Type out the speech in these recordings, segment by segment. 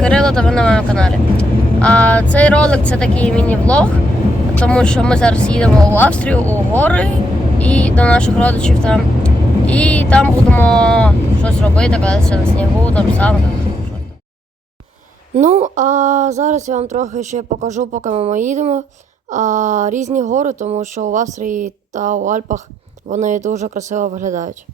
Кирило, та ви на моєму каналі. А Цей ролик це такий міні-влог, тому що ми зараз їдемо в Австрію у гори і до наших родичів там. І там будемо щось робити, кататися на снігу, там сам. Ну, а зараз я вам трохи ще покажу, поки ми їдемо. А, Різні гори, тому що в Австрії та у Альпах вони дуже красиво виглядають.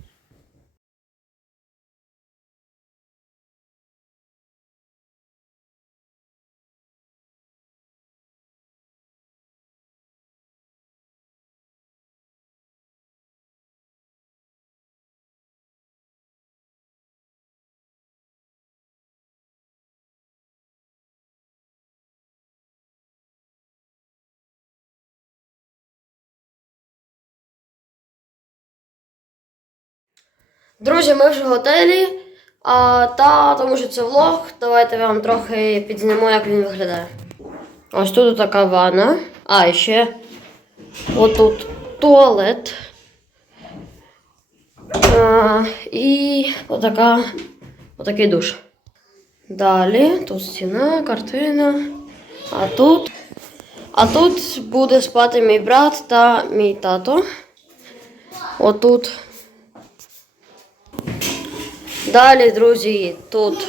Друзі, ми вже в готелі. А, та тому що це влог, давайте вам трохи підзніму, як він виглядає. Ось тут така ванна. А, і ще отут туалет. А, і отака, отакий душ. Далі тут стіна, картина. А тут. А тут буде спати мій брат та мій тато. Отут. Далі, друзі, тут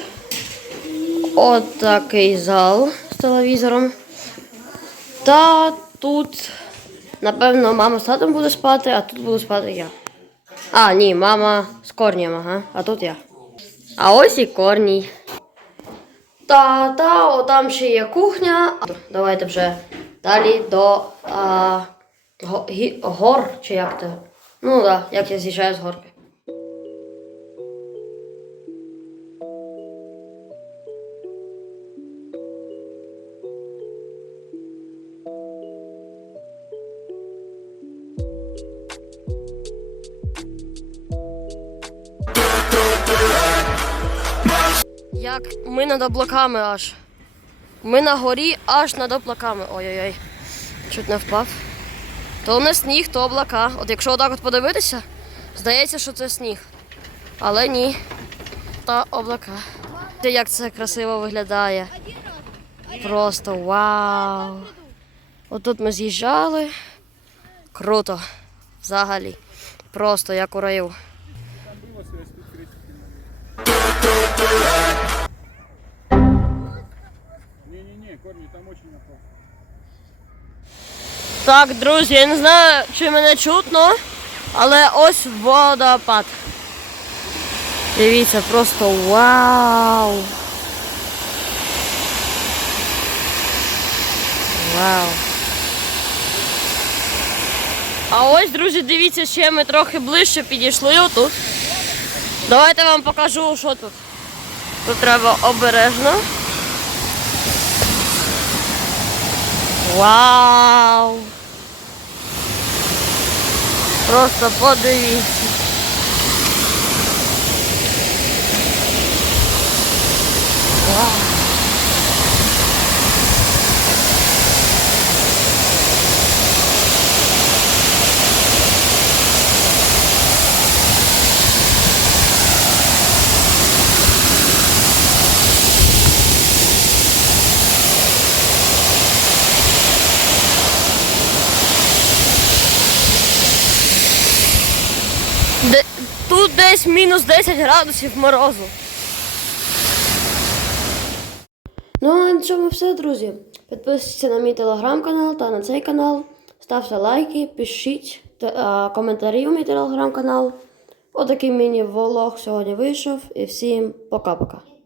от такий зал з телевізором. Та тут, напевно, мама з татом буде спати, а тут буду спати я. А, ні, мама з корнем, ага, а тут я. А ось і корній. Та, та, о, там ще є кухня. Давайте вже далі до а, го- гі- гор, чи як то. Ну так, да, як я з'їжджаю з горки. Як ми над облаками аж. Ми на горі аж над облаками. Ой-ой-ой. Чуть не впав. То не сніг, то облака. От якщо отак от подивитися, здається, що це сніг. Але ні. Та облака. Як це красиво виглядає. Просто вау. Отут ми з'їжджали. Круто. Взагалі. Просто як у раю. Не-не-не, там очень опасно. Так, друзі, я не знаю, чи мене чутно, але ось водопад. Дивіться, просто вау. Вау. А ось, друзі, дивіться, ще ми трохи ближче підійшли отут. Давайте вам покажу, що тут. Тут треба обережно. Вау! Просто подивіться. Вау! Де, тут десь мінус 10 градусів морозу. Ну, а на цьому все, друзі. Підписуйтесь на мій телеграм-канал та на цей канал. Ставте лайки, пишіть та, а, коментарі у мій телеграм-канал. Отакий міні-волог сьогодні вийшов. І всім пока-пока.